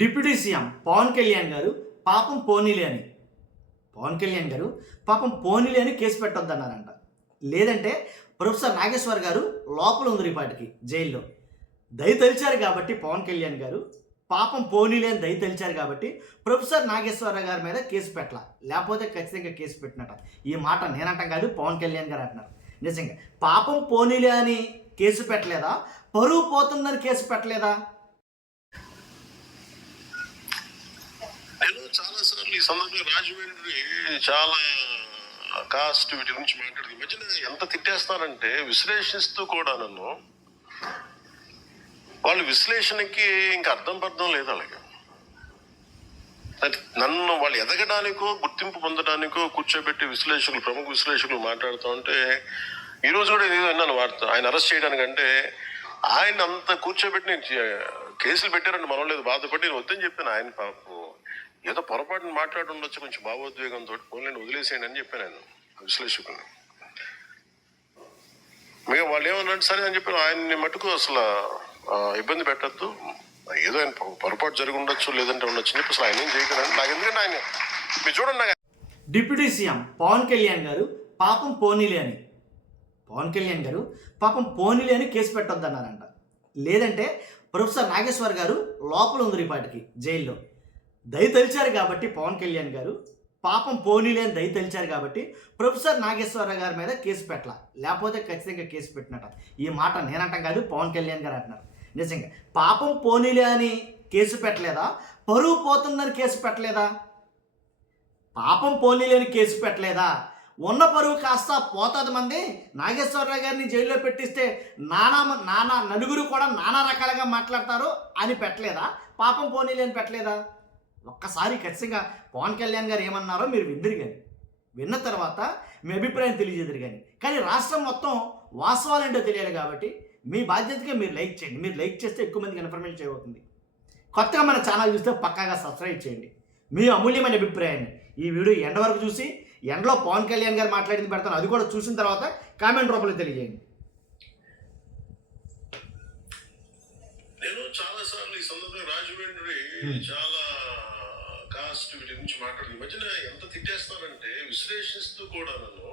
Deputy CM Pawan Kalyan గారు పాపం పోనీలే అని పవన్ కళ్యాణ్ గారు పాపం పోనీలే అని కేసు పెట్టొద్దన్నారంట. లేదంటే ప్రొఫెసర్ నాగేశ్వర్ గారు లోపల ఉంది రేపాటికి జైల్లో. దయ తలిచారు కాబట్టి పవన్ కళ్యాణ్ గారు పాపం పోనీలే అని దయ తలిచారు కాబట్టి ప్రొఫెసర్ నాగేశ్వరరావు గారి మీద కేసు పెట్టాల, లేకపోతే ఖచ్చితంగా కేసు పెట్టినట. ఈ మాట నేనంటాం కాదు, పవన్ కళ్యాణ్ గారు అంటున్నారు. నిజంగా పాపం పోనీలే అని కేసు పెట్టలేదా? పరువు పోతుందని కేసు పెట్టలేదా? నేను చాలా సార్లు ఈ సందర్భంలో రాజమండ్రి చాలా కాస్ట్ వీటి గురించి మాట్లాడుతూ మధ్యన ఎంత తిట్టేస్తారంటే విశ్లేషిస్తూ కూడా నన్ను వాళ్ళ విశ్లేషణకి ఇంకా అర్థం పర్థం లేదు. అలాగే నన్ను వాళ్ళు ఎదగడానికో గుర్తింపు పొందడానికో కూర్చోబెట్టి విశ్లేషకులు ప్రముఖ విశ్లేషకులు మాట్లాడుతూ ఉంటే ఈరోజు కూడా ఏదో విన్నాను వార్త, ఆయన అరెస్ట్ చేయడానికంటే ఆయన అంత కూర్చోబెట్టి కేసులు పెట్టారని మనం లేదు బాధపడి నేను వద్దని చెప్పాను. ఆయన పాపం ఏదో పొరపాటున మాట్లాడి ఉండొచ్చు కొంచెం భావోద్వేగంతో, ఫోన్లను వదిలేసేయండి అని చెప్పాను నేను విశ్లేషకుని. మేము వాళ్ళు ఏమన్నాడు సరే అని చెప్పాను. ఆయన్ని మటుకు అసలు ఇబ్బంది పెట్టద్దు, ఏదో ఆయన పొరపాటు జరిగి ఉండొచ్చు లేదంటే ఉండొచ్చు అని చెప్పి అసలు ఆయన ఏం చేయగలండి. నాకు ఎందుకంటే ఆయన మీరు చూడండి. డిప్యూటీ సీఎం పవన్ కళ్యాణ్ గారు పాపం పోనీలే అని పవన్ కళ్యాణ్ గారు పాపం పోనీలే అని కేసు పెట్టొద్దన్నారంట. లేదంటే ప్రొఫెసర్ నాగేశ్వర్ గారు లోపల ఉంది రేపాటికి జైల్లో. దయ తలిచారు కాబట్టి పవన్ కళ్యాణ్ గారు పాపం పోనీలే అని దయ తలిచారు కాబట్టి ప్రొఫెసర్ నాగేశ్వరరావు గారి మీద కేసు పెట్టాల, లేకపోతే ఖచ్చితంగా కేసు పెట్టినట. ఈ మాట నేనంటాం కాదు, పవన్ కళ్యాణ్ గారు అంటున్నారు. నిజంగా పాపం పోనీలే అని కేసు పెట్టలేదా? పరువు పోతుందని కేసు పెట్టలేదా? పాపం పోనీలే అని కేసు పెట్టలేదా? ఉన్న పరువు కాస్త పోతుంది మంది. నాగేశ్వరరావు గారిని జైల్లో పెట్టిస్తే నానా నలుగురు కూడా నానా రకాలుగా మాట్లాడతారు అని పెట్టలేదా? పాపం పోనీలే అని పెట్టలేదా? ఒక్కసారి ఖచ్చితంగా పవన్ కళ్యాణ్ గారు ఏమన్నారో మీరు విందురు కానీ, విన్న తర్వాత మీ అభిప్రాయం తెలియజేద్దరు కానీ రాష్ట్రం మొత్తం వాస్తవాలు ఏంటో తెలియాలి కాబట్టి మీ బాధ్యతగా మీరు లైక్ చేయండి. మీరు లైక్ చేస్తే ఎక్కువ మందికి ఇన్ఫర్మేషన్ చేయబోతుంది. కొత్తగా మన ఛానల్ చూస్తే పక్కాగా సబ్స్క్రైబ్ చేయండి. మీ అమూల్యమైన అభిప్రాయాన్ని ఈ వీడియో ఎండ వరకు చూసి ఎండలో పవన్ కళ్యాణ్ గారు మాట్లాడింది పెడతాను, అది కూడా చూసిన తర్వాత కామెంట్ రూపంలో తెలియజేయండి. నేను చాలా సార్లు ఈ సందర్భంగా రాజమండ్రి చాలా కాస్ట్ వీటి గురించి మాట్లాడుతూ మధ్యన ఎంత తిట్టేస్తారంటే విశ్లేషిస్తూ కూడా నన్ను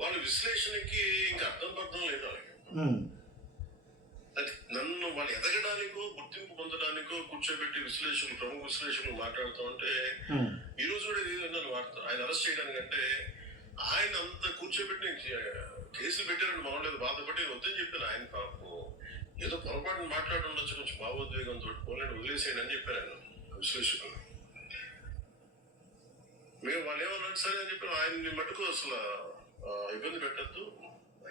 వాళ్ళ విశ్లేషణకి ఇంకా అర్థం పర్థం లేదు. అలాగే నన్ను వాళ్ళు ఎదగడానికో గుర్తింపు పొందడానికో కూర్చోబెట్టి విశ్లేషకులు ప్రముఖ విశ్లేషకులు మాట్లాడుతూ ఉంటే ఈరోజు కూడా ఏదో విన్నాను వార్త, ఆయన అరెస్ట్ చేయడానికంటే ఆయన అంత కూర్చోబెట్టి కేసులు పెట్టారని మనం లేదు బాధపడి నేను వద్దని చెప్పాను. ఆయన పాపం ఏదో పొరపాటున మాట్లాడి ఉండొచ్చు కొంచెం భావోద్వేగంతో, ఫోన్లను వదిలేసేయండి అని చెప్పాను ఆయన విశ్లేషకులు. మేము వాళ్ళు ఏమన్నాడు సరే అని చెప్పాను. ఆయన్ని మటుకు అసలు ఇబ్బంది పెట్టద్దు,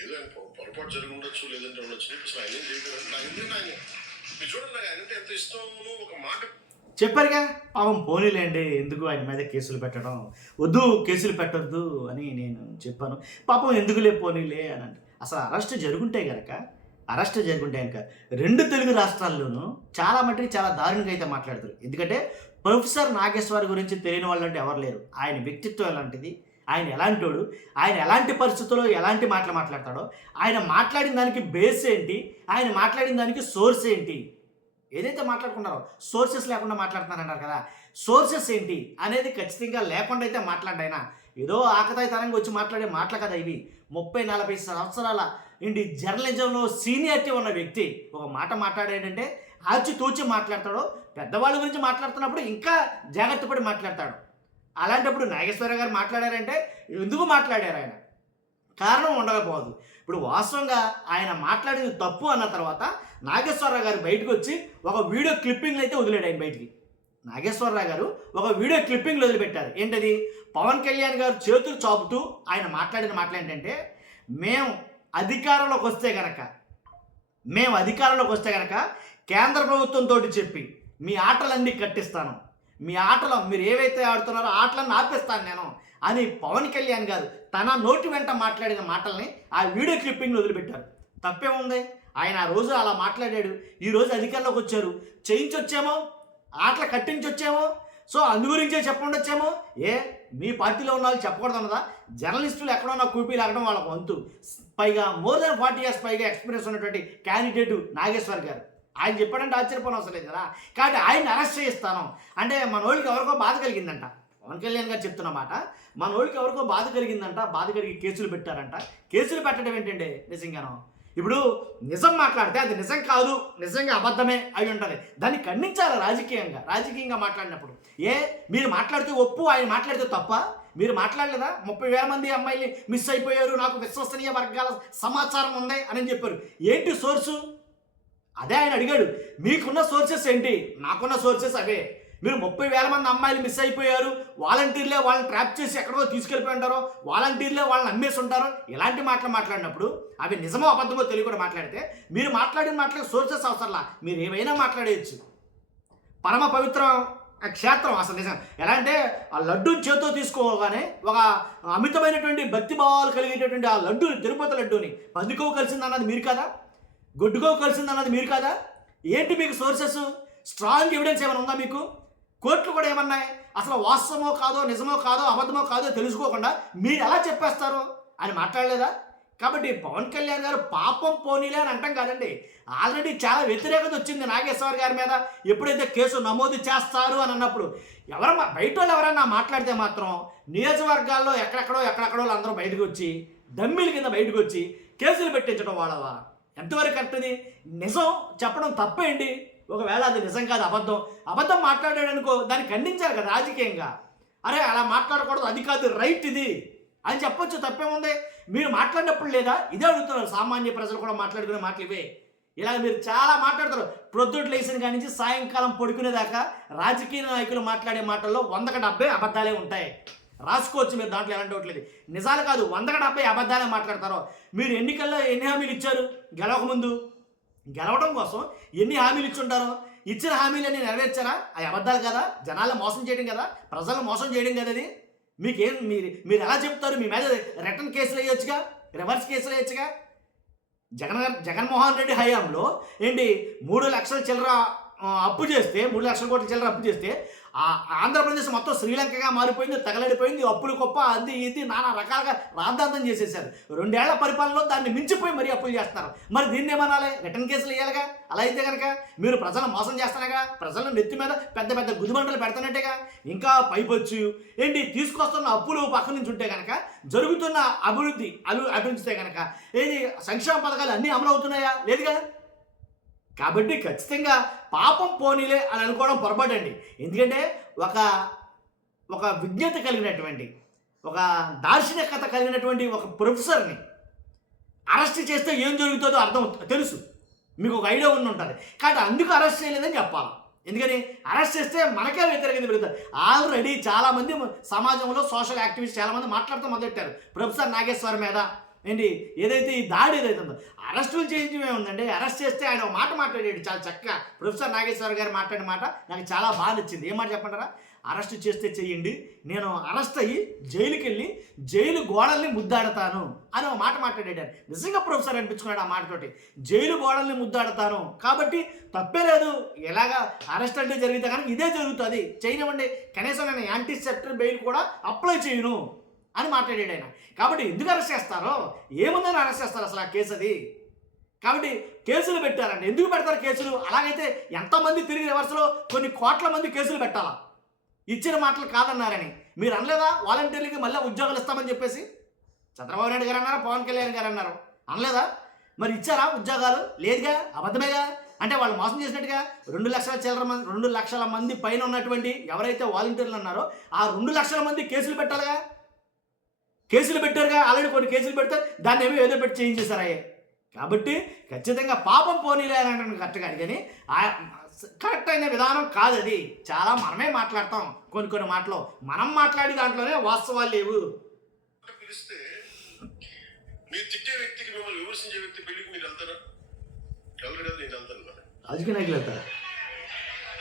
ఏదో ఆయన పొరపాటు జరిగి ఉండొచ్చు లేదంటే ఉండొచ్చు అని చెప్పి అసలు ఆయన ఏం చేయగలండి. నాకు ఎందుకంటే ఆయన మీరు చూడండి, నాకు ఆయనంటే ఎంత ఇష్టమో ఒక మాట చెప్పారుగా. పాపం పోనీలేండి, ఎందుకు ఆయన మీద కేసులు పెట్టడం, వద్దు కేసులు పెట్టొద్దు అని నేను చెప్పాను. పాపం ఎందుకులే పోనీలే అని అంటే అసలు అరెస్ట్ జరుగుంటే కనుక రెండు తెలుగు రాష్ట్రాల్లోనూ చాలా మటుకు చాలా దారుణంగా అయితే మాట్లాడతారు. ఎందుకంటే ప్రొఫెసర్ నాగేశ్వర్ గురించి తెలియని వాళ్ళు అంటే ఎవరు లేరు. ఆయన వ్యక్తిత్వం ఎలాంటిది, ఆయన ఎలాంటోడు, ఆయన ఎలాంటి పరిస్థితుల్లో ఎలాంటి మాటలు మాట్లాడతాడో, ఆయన మాట్లాడిన దానికి బేస్ ఏంటి, ఆయన మాట్లాడిన దానికి సోర్స్ ఏంటి, ఏదైతే మాట్లాడుకున్నారో సోర్సెస్ లేకుండా మాట్లాడుతున్నారన్నారు కదా, సోర్సెస్ ఏంటి అనేది ఖచ్చితంగా లేకుండా అయితే మాట్లాడాయన. ఏదో ఆకతాయితనంగా వచ్చి మాట్లాడే మాటలు కదా ఇవి. 30-40 సంవత్సరాల ఇంటి జర్నలిజంలో సీనియారిటీ ఉన్న వ్యక్తి ఒక మాట మాట్లాడేటంటే ఆచితూచి మాట్లాడతాడో, పెద్దవాళ్ళ గురించి మాట్లాడుతున్నప్పుడు ఇంకా జాగ్రత్త పడి మాట్లాడతాడు. అలాంటప్పుడు నాగేశ్వరరావు గారు మాట్లాడారంటే ఎందుకు మాట్లాడారు, ఆయన కారణం ఉండకపోదు. ఇప్పుడు వాస్తవంగా ఆయన మాట్లాడింది తప్పు అన్న తర్వాత నాగేశ్వరరావు గారు బయటకు వచ్చి ఒక వీడియో క్లిప్పింగ్లు అయితే వదిలేడు. ఆయన బయటికి నాగేశ్వరరావు గారు ఒక వీడియో క్లిప్పింగ్లు వదిలిపెట్టారు. ఏంటది? పవన్ కళ్యాణ్ గారు చేతులు చాపుతూ ఆయన మాట్లాడిన మాటలు ఏంటంటే, మేము అధికారంలోకి వస్తే గనక కేంద్ర ప్రభుత్వంతో చెప్పి మీ ఆటలన్నీ కట్టిస్తాను, మీ ఆటలు మీరు ఏవైతే ఆడుతున్నారో ఆటలన్నీ ఆపేస్తాను నేను అని పవన్ కళ్యాణ్ గారు తన నోటి వెంట మాట్లాడిన మాటల్ని ఆ వీడియో క్లిప్పింగ్లు వదిలిపెట్టారు. తప్పేముంది? ఆయన ఆ రోజు అలా మాట్లాడాడు, ఈరోజు అధికారంలోకి వచ్చారు, చేయించొచ్చేమో, ఆటలు కట్టించొచ్చేమో, సో అందు గురించే చెప్పండొచ్చేమో. మీ పార్టీలో ఉన్న వాళ్ళు చెప్పకూడదు అన్నదా? జర్నలిస్టులు ఎక్కడో కూపీ లాగడం వాళ్ళకు వంతు. పైగా మోర్ దాన్ 40 years పైగా ఎక్స్పీరియన్స్ ఉన్నటువంటి క్యాండిడేట్ నాగేశ్వర్ గారు. ఆయన చెప్పాడంటే ఆశ్చర్యపోవడం అవసరం లేదు కదా. కాబట్టి ఆయన అరెస్ట్ చేయిస్తాను అంటే మన వాళ్ళకి ఎవరికో బాధ కలిగిందంట. పవన్ కళ్యాణ్ గారు చెప్తున్న మాట, మన వాళ్ళకి ఎవరికో బాధ కలిగిందంట, బాధ కలిగి కేసులు పెట్టారంట. కేసులు పెట్టడం ఏంటంటే నిజంగానో ఇప్పుడు నిజం మాట్లాడితే అది నిజం కాదు, నిజంగా అబద్ధమే అయి ఉంటుంది. దాన్ని ఖండించాలి రాజకీయంగా మాట్లాడినప్పుడు. మీరు మాట్లాడితే ఒప్పు, ఆయన మాట్లాడితే తప్ప? మీరు మాట్లాడలేదా? 30,000 మంది అమ్మాయిలు మిస్ అయిపోయారు, నాకు విశ్వసనీయ వర్గాల సమాచారం ఉంది అని చెప్పారు. ఏంటి సోర్సు? అదే ఆయన అడిగాడు. మీకున్న సోర్సెస్ ఏంటి? నాకున్న సోర్సెస్ అవే. మీరు 30,000 మంది అమ్మాయిలు మిస్ అయిపోయారు, వాలంటీర్లే వాళ్ళని ట్రాప్ చేసి ఎక్కడో తీసుకెళ్ళిపోయి ఉంటారో, వాలంటీర్లే వాళ్ళని అమ్మేసి ఉంటారో, ఇలాంటి మాటలు మాట్లాడినప్పుడు అవి నిజమో అబద్ధమో తెలియకుండా మాట్లాడితే మీరు మాట్లాడిన మాటలకు సోర్సెస్ అవసరంలా, మీరు ఏమైనా మాట్లాడేయచ్చు. పరమ పవిత్ర క్షేత్రం అసలు నిజం. ఎలా అంటే ఆ లడ్డూని చేతితో తీసుకోగానే ఒక అమితమైనటువంటి భక్తి భావాలు కలిగేటటువంటి ఆ లడ్డూని, తిరుపతి లడ్డూని పందికోవ కలిసిందన్నది మీరు కదా, గొడ్డుకోవ కలిసిందన్నది మీరు కదా. ఏంటి మీకు సోర్సెస్? స్ట్రాంగ్ ఎవిడెన్స్ ఏమైనా ఉందా మీకు? కోర్టులు కూడా ఏమన్నాయి? అసలు వాస్తవమో కాదో, నిజమో కాదో, అబద్ధమో కాదో తెలుసుకోకుండా మీరు ఎలా చెప్పేస్తారో అని మాట్లాడలేదా? కాబట్టి పవన్ కళ్యాణ్ గారు పాపం పోనీలే అని అంటాం కాదండి. ఆల్రెడీ చాలా వ్యతిరేకత వచ్చింది నాగేశ్వర్ గారి మీద. ఎప్పుడైతే కేసు నమోదు చేస్తారు అని అన్నప్పుడు బయట వాళ్ళు ఎవరైనా మాట్లాడితే మాత్రం నియోజకవర్గాల్లో ఎక్కడెక్కడో అందరూ బయటకు వచ్చి దమ్మిల కింద బయటకు వచ్చి కేసులు పెట్టించడం వాళ్ళవా? ఎంతవరకు కరెక్ట్ది? నిజం చెప్పడం తప్పేంటి? ఒకవేళ అది నిజం కాదు, అబద్ధం మాట్లాడాడు అనుకో, దాన్ని ఖండించాలి కదా రాజకీయంగా. అరే అలా మాట్లాడకూడదు, అది కాదు రైట్ ఇది అని చెప్పొచ్చు, తప్పేముంది? మీరు మాట్లాడినప్పుడు లేదా? ఇదే అడుగుతున్నారు సామాన్య ప్రజలు కూడా మాట్లాడుకునే మాటలు ఇవే. ఇలా మీరు చాలా మాట్లాడతారు. ప్రొద్దుట్లు లేచిన కాడి నుంచి సాయంకాలం పడుకునేదాకా రాజకీయ నాయకులు మాట్లాడే మాటల్లో 100% అబద్ధాలే ఉంటాయి. రాసుకోవచ్చు మీరు, దాంట్లో ఎలాంటి డౌట్లేదు. నిజాలు కాదు, 100% అబద్ధాలే మాట్లాడతారో. మీరు ఎన్నికల్లో ఎన్ని హామీలు ఇచ్చారు? గెలవకముందు గెలవడం కోసం ఎన్ని హామీలు ఇచ్చుంటారో? ఇచ్చిన హామీలన్నీ నెరవేర్చారా? అవి అబద్ధాలు కదా, జనాలను మోసం చేయడం కదా, ప్రజలను మోసం చేయడం కదా. అది మీకేం మీరు ఎలా చెప్తారు? మీ మీద రిటర్న్ కేసులు వేయొచ్చుగా, రివర్స్ కేసులు వేయొచ్చుగా. జగన్మోహన్ రెడ్డి హయాంలో ఏంటి 3 లక్షల చిల్లర అప్పు చేస్తే, 3 లక్షల కోట్ల చిల్లర అప్పు చేస్తే ఆంధ్రప్రదేశ్ మొత్తం శ్రీలంకగా మారిపోయింది, తగలడిపోయింది, అప్పులు గొప్ప, అది ఇది నానా రకాలుగా రాద్ధాంతం చేసేసారు. 2 ఏళ్ల పరిపాలనలో దాన్ని మించిపోయి మరీ అప్పులు చేస్తున్నారు. మరి దీన్ని ఏమనాలి? రిటర్న్ కేసులు వేయాలిగా. అలా అయితే కనుక మీరు ప్రజలను మోసం చేస్తారుగా, ప్రజలను నెత్తి మీద పెద్ద పెద్ద గుదిబండలు పెడుతున్నట్టుగా. ఇంకా పైపొచ్చు ఏంటి తీసుకొస్తున్న అప్పులు పక్క నుంచి ఉంటే కనుక జరుగుతున్న అభివృద్ధితే కనుక ఏది సంక్షేమ పథకాలు అన్నీ అమలు అవుతున్నాయా? లేదుగా. కాబట్టి ఖచ్చితంగా పాపం పోనీలే అని అనుకోవడం పొరపాటండి. ఎందుకంటే ఒక విజ్ఞత కలిగినటువంటి, ఒక దార్శనికత కలిగినటువంటి ఒక ప్రొఫెసర్ని అరెస్ట్ చేస్తే ఏం జరుగుతుందో తెలుసు, మీకు ఒక ఐడియా ఉంటుంది. కాబట్టి అందుకు అరెస్ట్ చేయలేదని చెప్పాలి. ఎందుకని అరెస్ట్ చేస్తే మనకే వ్యతిరేకత పెరుగుతుంది. ఆల్రెడీ చాలామంది సమాజంలో సోషల్ యాక్టివిస్ట్ చాలామంది మాట్లాడుతూ మొదలెట్టారు ప్రొఫెసర్ నాగేశ్వర్ మీద. ఏంటి ఏదైతే ఈ దాడి ఏదైతే ఉందో, అరెస్టులు చేయడమే ఉందండి. అరెస్ట్ చేస్తే ఆయన ఒక మాట మాట్లాడాడు చాలా చక్కగా. ప్రొఫెసర్ నాగేశ్వర్ గారు మాట్లాడిన మాట నాకు చాలా బాగా నచ్చింది. ఏం మాట చెప్పంటారా? అరెస్ట్ చేస్తే చెయ్యండి, నేను అరెస్ట్ అయ్యి జైలుకి వెళ్ళి జైలు గోడల్ని ముద్దాడతాను అని ఒక మాట మాట్లాడాడు. నిజంగా ప్రొఫెసర్ అనిపించుకున్నాడు ఆ మాటతోటి. జైలు గోడల్ని ముద్దాడతాను కాబట్టి తప్పే లేదు. ఎలాగా అరెస్ట్ అంటే జరిగితే కానీ ఇదే జరుగుతుంది, చేయనివ్వండి, కనీసం నేను యాంటీ సెప్టర్ బెయిల్ కూడా అప్లై చేయను అని మాట్లాడాడు ఆయన. కాబట్టి ఎందుకు అరెస్ట్ చేస్తారో, ఏముందని అరెస్ట్ చేస్తారు అసలు ఆ కేసు అది. కాబట్టి కేసులు పెట్టారండి. ఎందుకు పెడతారు కేసులు? అలాగైతే ఎంతమంది తిరిగి రివర్స్లో కొన్ని కోట్ల మంది కేసులు పెట్టాలా? ఇచ్చిన మాటలు కాదన్నారని మీరు అనలేదా? వాలంటీర్లకి మళ్ళీ ఉద్యోగాలు ఇస్తామని చెప్పేసి చంద్రబాబు నాయుడు గారు అన్నారు, పవన్ కళ్యాణ్ గారు అన్నారు, అనలేదా? మరి ఇచ్చారా ఉద్యోగాలు? లేదుగా, అబద్ధమేగా. అంటే వాళ్ళు మోసం చేసినట్టుగా 2 లక్షల మంది పైన ఉన్నటువంటి ఎవరైతే వాలంటీర్లు ఉన్నారో ఆ 2 లక్షల మంది కేసులు పెట్టాలిగా. కేసులు పెట్టారుగా, ఆల్రెడీ కొన్ని కేసులు పెడితే దాన్ని ఏదో పెట్టి చేంజ్ చేశారు అయ్యే. కాబట్టి ఖచ్చితంగా పాపం పోనీలే అని అంటే కరెక్ట్ కాదు, కానీ కరెక్ట్ అయిన విధానం కాదు అది. చాలా మనమే మాట్లాడతాం కొన్ని మాటలు, మనం మాట్లాడే దాంట్లోనే వాస్తవాలు లేవు. పిలిస్తే మీరు తిట్టే వ్యక్తికి మిమ్మల్ని విమర్శించే వ్యక్తి పెళ్లికి మీరు వెళ్తారా? వెళ్ళలేదు, నేను వెళ్తాను. మరి రాజకీయ నాయకులు వెళ్తారా?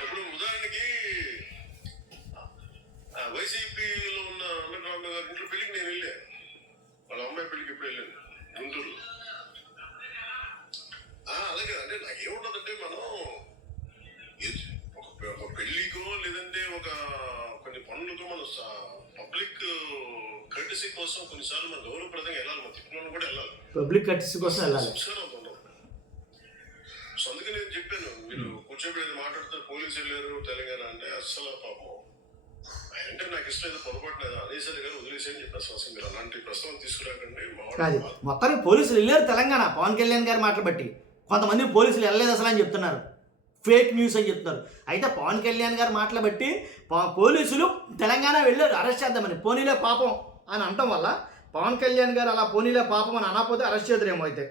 ఇప్పుడు ఉదాహరణకి వైసీపీలో ఉన్న వెంకటరామ గారి ఇంట్లో పెళ్లికి నేను వెళ్ళాను. వాళ్ళ అమ్మాయి పెళ్లికి ఎప్పుడు వెళ్ళాను గుంటూరు. అలాగే అంటే నాకేముంటుందంటే, మనం ఒక పెళ్లికో లేదంటే కొన్ని పనులతో మనం పబ్లిక్ కర్టసీ కోసం కొన్నిసార్లు మన గౌరవప్రదంగా వెళ్ళాలి, మన తిప్పులను కూడా వెళ్ళాలి, పబ్లిక్ కర్టసీ కోసం వెళ్ళాలి. సంస్కారం ఉండదు. సో అందుకే నేను చెప్పాను, పోలీసు వెళ్ళారు తెలంగాణ అంటే అస్సలు పాపం ఆయన అంటే నాకు ఇష్టం ఏదో పొరపాటు లేదా అనేసరి కానీ వదిలేసేయని చెప్పేసి అసలు మీరు అలాంటి ప్రస్తావన తీసుకురాకండి అది మొత్తానికి పోలీసులు వెళ్ళారు తెలంగాణ పవన్ కళ్యాణ్ గారి మాటలు బట్టి. కొంతమంది పోలీసులు వెళ్ళలేదు అసలు అని చెప్తున్నారు, ఫేక్ న్యూస్ అని చెప్తున్నారు. అయితే పవన్ కళ్యాణ్ గారి మాటలు బట్టి పోలీసులు తెలంగాణ వెళ్ళారు అరెస్ట్ చేద్దామని, పోనీలే పాపం అని అనటం వల్ల పవన్ కళ్యాణ్ గారు అలా పోనీలే పాపం అని అనకపోతే అరెస్ట్ చేద్దరేమో. అయితే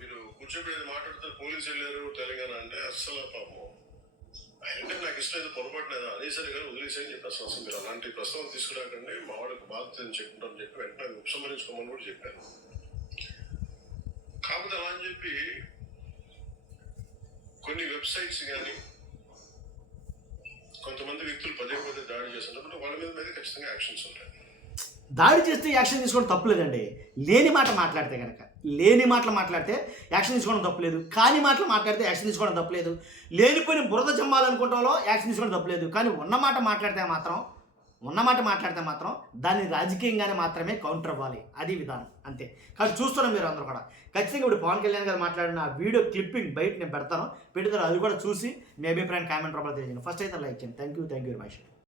మీరు కూర్చోబెట్టి మాట్లాడుతారు పోలీసు వెళ్ళారు తెలంగాణ అంటే అస్సలు పాపం ఆయన అంటే నాకు ఇష్టం ఏదో పొరపాటు లేదా అనేసరి కానీ వదిలేసేయని చెప్పేసి అసలు మీరు అలాంటి ప్రస్తావన తీసుకురాకండి మా వాడికి బాధ్యత చెప్పుకుంటారని చెప్పి వెంటనే ఉపసంహరించుకోమని కూడా చెప్పాను. కాకపోతే అలా అని చెప్పి కొన్ని వెబ్సైట్స్ కానీ కొంతమంది వ్యక్తులు పదే పదే దాడి చేస్తున్నప్పుడు వాళ్ళ మీద ఖచ్చితంగా యాక్షన్స్ ఉంటాయి. దాడి చేస్తే యాక్షన్ తీసుకోవడం తప్పులేదండి. లేని మాట మాట్లాడితే కనుక, లేని మాటలు మాట్లాడితే యాక్షన్ తీసుకోవడం తప్పులేదు. కాని మాటలు మాట్లాడితే యాక్షన్ తీసుకోవడం తప్పులేదు. లేనిపోయిన బురద జమ్మాలనుకోవడంలో యాక్షన్ తీసుకోవడం తప్పులేదు. కానీ ఉన్నమాట మాట్లాడితే మాత్రం దాన్ని రాజకీయంగానే మాత్రమే కౌంటర్ అవ్వాలి. అది విధానం అంతే. కాబట్టి చూస్తున్నాం మీరు అందరూ కూడా. ఖచ్చితంగా ఇప్పుడు పవన్ కళ్యాణ్ గారు మాట్లాడిన వీడియో క్లిప్పింగ్ బయట నేను పెడతాను, అది కూడా చూసి మీ అభిప్రాయం కామెంట్ రూపంలో తెలియజేయండి. ఫస్ట్ అయితే లైక్ చేయండి. Thank you very much.